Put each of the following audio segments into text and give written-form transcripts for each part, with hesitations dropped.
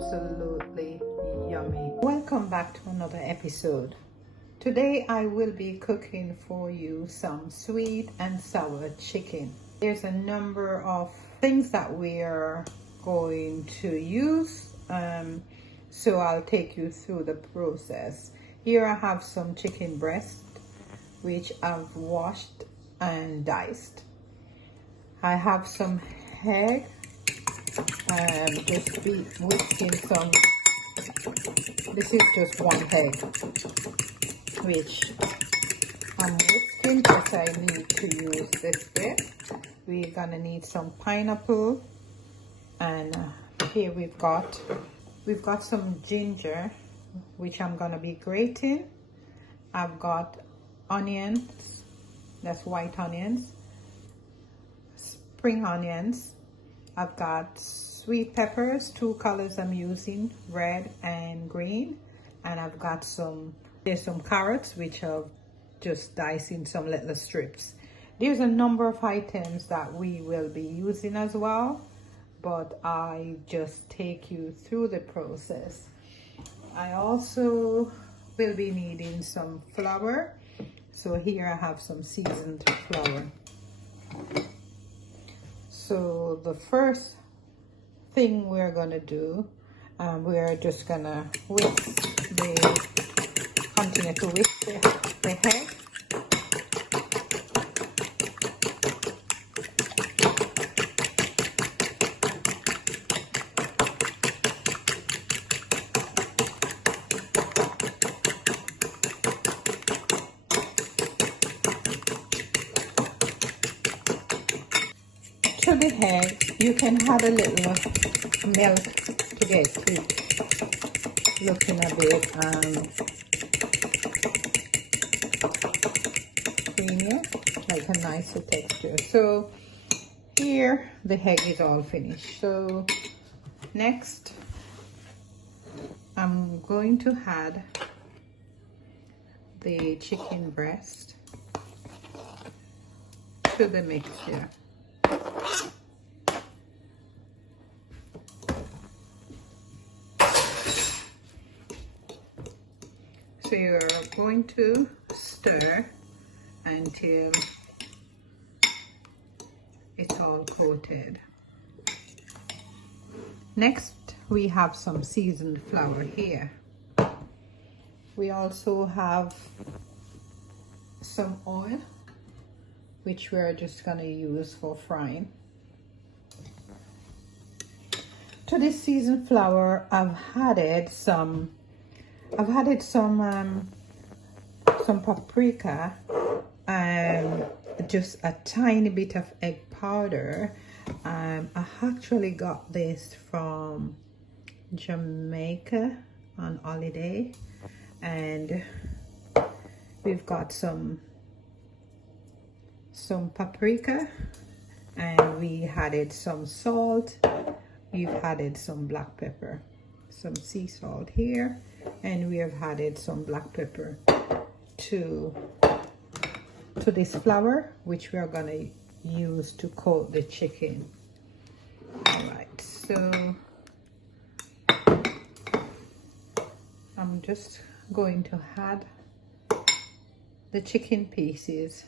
absolutely yummy. Welcome back to another episode. Today I will be cooking for you some sweet and sour chicken. There's a number of things that we are going to use, so I'll take you through the process. Here I have some chicken breast which I've washed and diced. I have some egg, just whisking some. This is just one egg which I'm whisking because I need to use this bit. We're gonna need some pineapple, and here we've got some ginger which I'm gonna be grating. I've got onions, that's white onions, spring onions. I've got sweet peppers, 2 colors I'm using, red and green, and I've got there's some carrots which I've just diced in some little strips. There's a number of items that we will be using as well, but I just take you through the process. I also will be needing some flour. So here I have some seasoned flour. So the first thing we're gonna do, we're just gonna continue to whisk the egg. To the egg, you can add a little milk to get it looking a bit creamier, like a nicer texture. So here the egg is all finished. So next I'm going to add the chicken breast to the mixture. So you're going to stir until it's all coated. Next, we have some seasoned flour here. We also have some oil, which we're just gonna use for frying. To this seasoned flour, I've added some paprika and just a tiny bit of egg powder. I actually got this from Jamaica on holiday, and we've got some paprika, and we added some salt. We've added some black pepper, some sea salt here, and we have added some black pepper to this flour, which we are going to use to coat the chicken. All right, so I'm just going to add the chicken pieces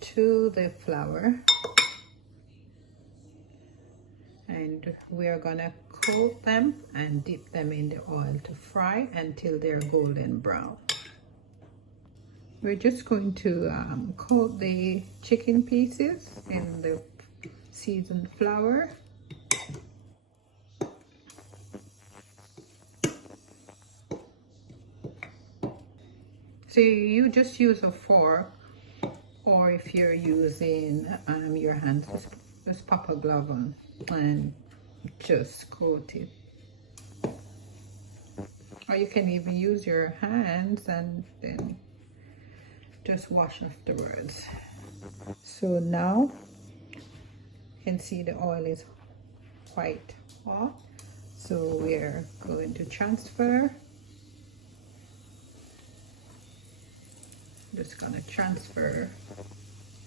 to the flour, and we are gonna coat them and dip them in the oil to fry until they're golden brown. We're just going to coat the chicken pieces in the seasoned flour. So you just use a fork, or if you're using your hands, just pop a glove on and just coat it. Or you can even use your hands and then just wash afterwards. So now you can see the oil is quite hot. So we're going to transfer. Just going to transfer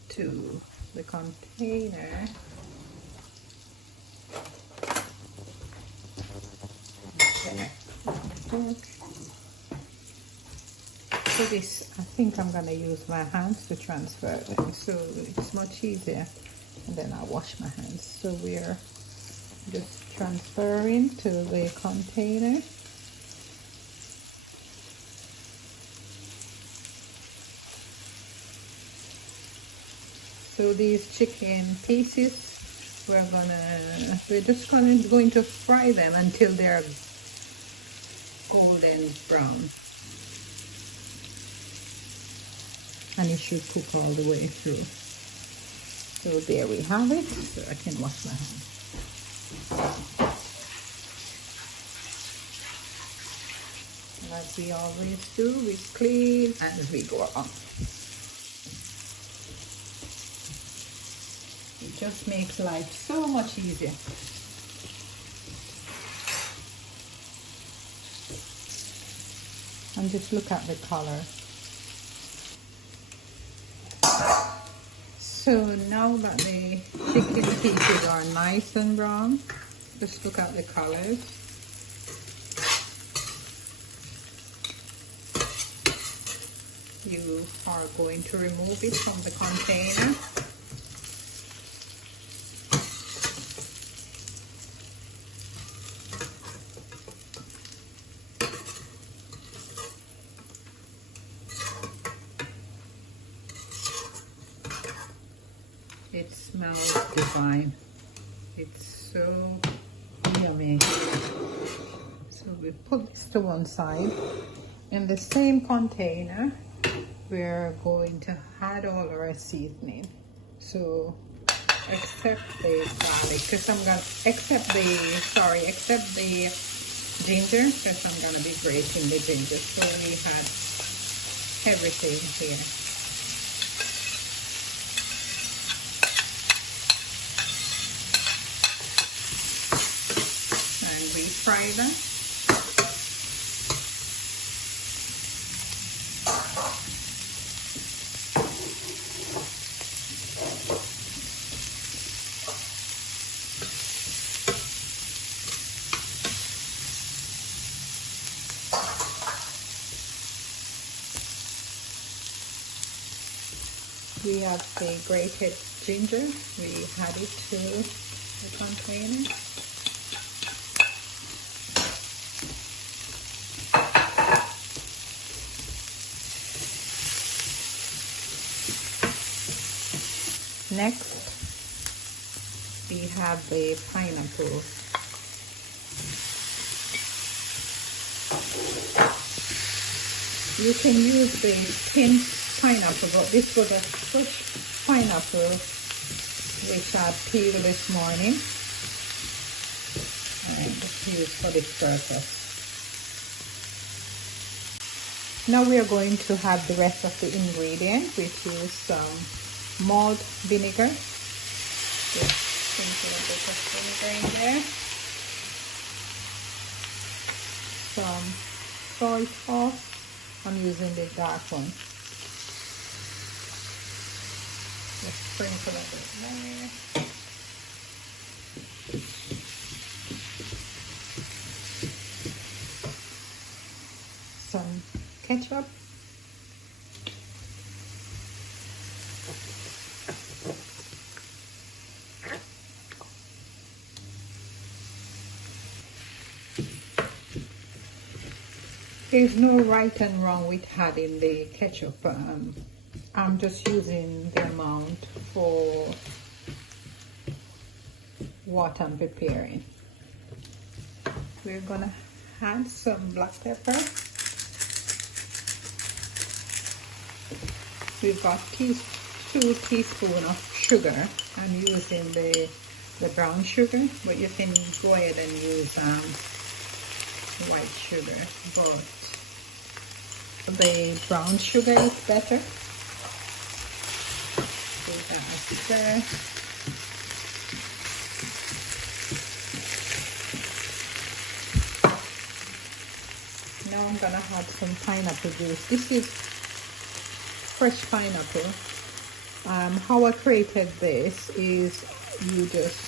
to the container. So this, I think I'm gonna use my hands to transfer them, so it's much easier. And then I'll wash my hands. So we're just transferring to the container. So these chicken pieces, we're just going to fry them until they're golden brown. And it should cook all the way through. So there we have it. So I can wash my hands. And as we always do, we clean and we go on. It just makes life so much easier. And just look at the color. So now that the chicken pieces are nice and brown, just look at the colors. You are going to remove it from the container. It smells divine. It's so yummy. So we put this to one side. In the same container, we're going to add all our seasoning. So except the garlic, because I'm gonna except the ginger, because I'm gonna be grating the ginger. So we had everything here. Fry that. We have the grated ginger. We add it to the container. Next, we have the pineapple. You can use the tinned pineapple, but this was a fresh pineapple which I peeled this morning and used for this purpose. Now we are going to have the rest of the ingredient, which is some malt vinegar. Just sprinkle a bit of vinegar in there. Some soy sauce. I'm using the dark one. Just sprinkle a bit there. Some ketchup. There's no right and wrong with adding the ketchup. I'm just using the amount for what I'm preparing. We're gonna add some black pepper. We've got 2 teaspoons of sugar. I'm using the brown sugar, but you can go ahead and use white sugar, but the brown sugar is better. So that's there. Now I'm gonna add some pineapple juice. This is fresh pineapple. How I created this is you just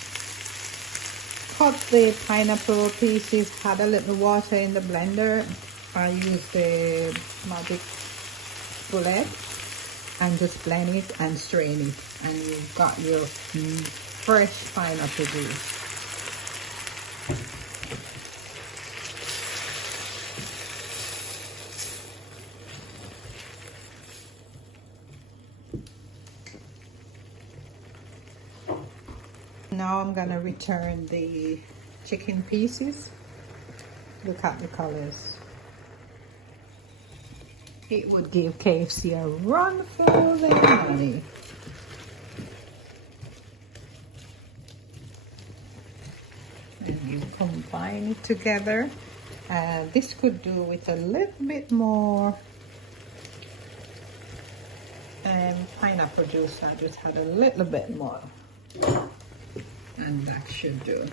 cut the pineapple pieces, had a little water in the blender. I used the magic bullet and just blend it and strain it, and you've got your fresh pineapple juice. Now I'm gonna return the chicken pieces. Look at the colors. It would give KFC a run for their money. And you combine it together. This could do with a little bit more pineapple juice. I just had a little bit more. And that should do.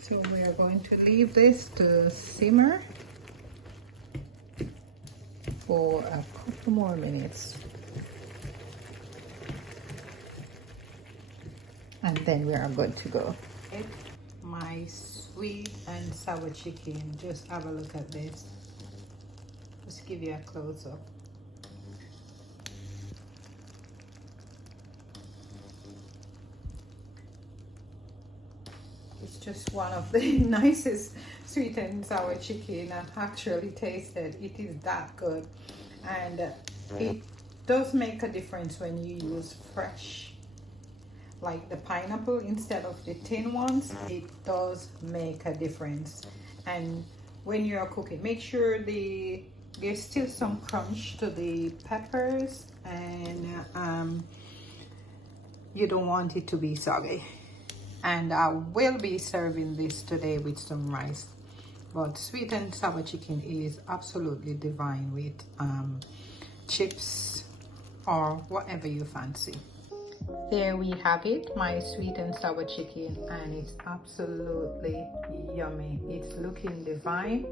So we are going to leave this to simmer for a couple more minutes. And then we are good to go. My sweet and sour chicken, just have a look at this. Just give you a close-up. It's just one of the nicest sweet and sour chicken I've actually tasted. It is that good, and it does make a difference when you use fresh, like the pineapple instead of the tin ones. It does make a difference. And when you're cooking, make sure there's still some crunch to the peppers, and you don't want it to be soggy. And I will be serving this today with some rice. But sweet and sour chicken is absolutely divine with chips or whatever you fancy. There we have it, my sweet and sour chicken, and it's absolutely yummy. It's looking divine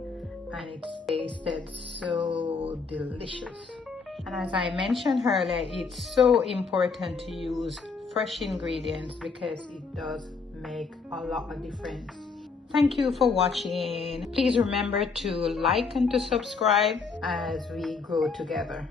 and it tasted so delicious. And as I mentioned earlier, it's so important to use fresh ingredients because it does make a lot of difference. Thank you for watching. Please remember to like and to subscribe as we grow together.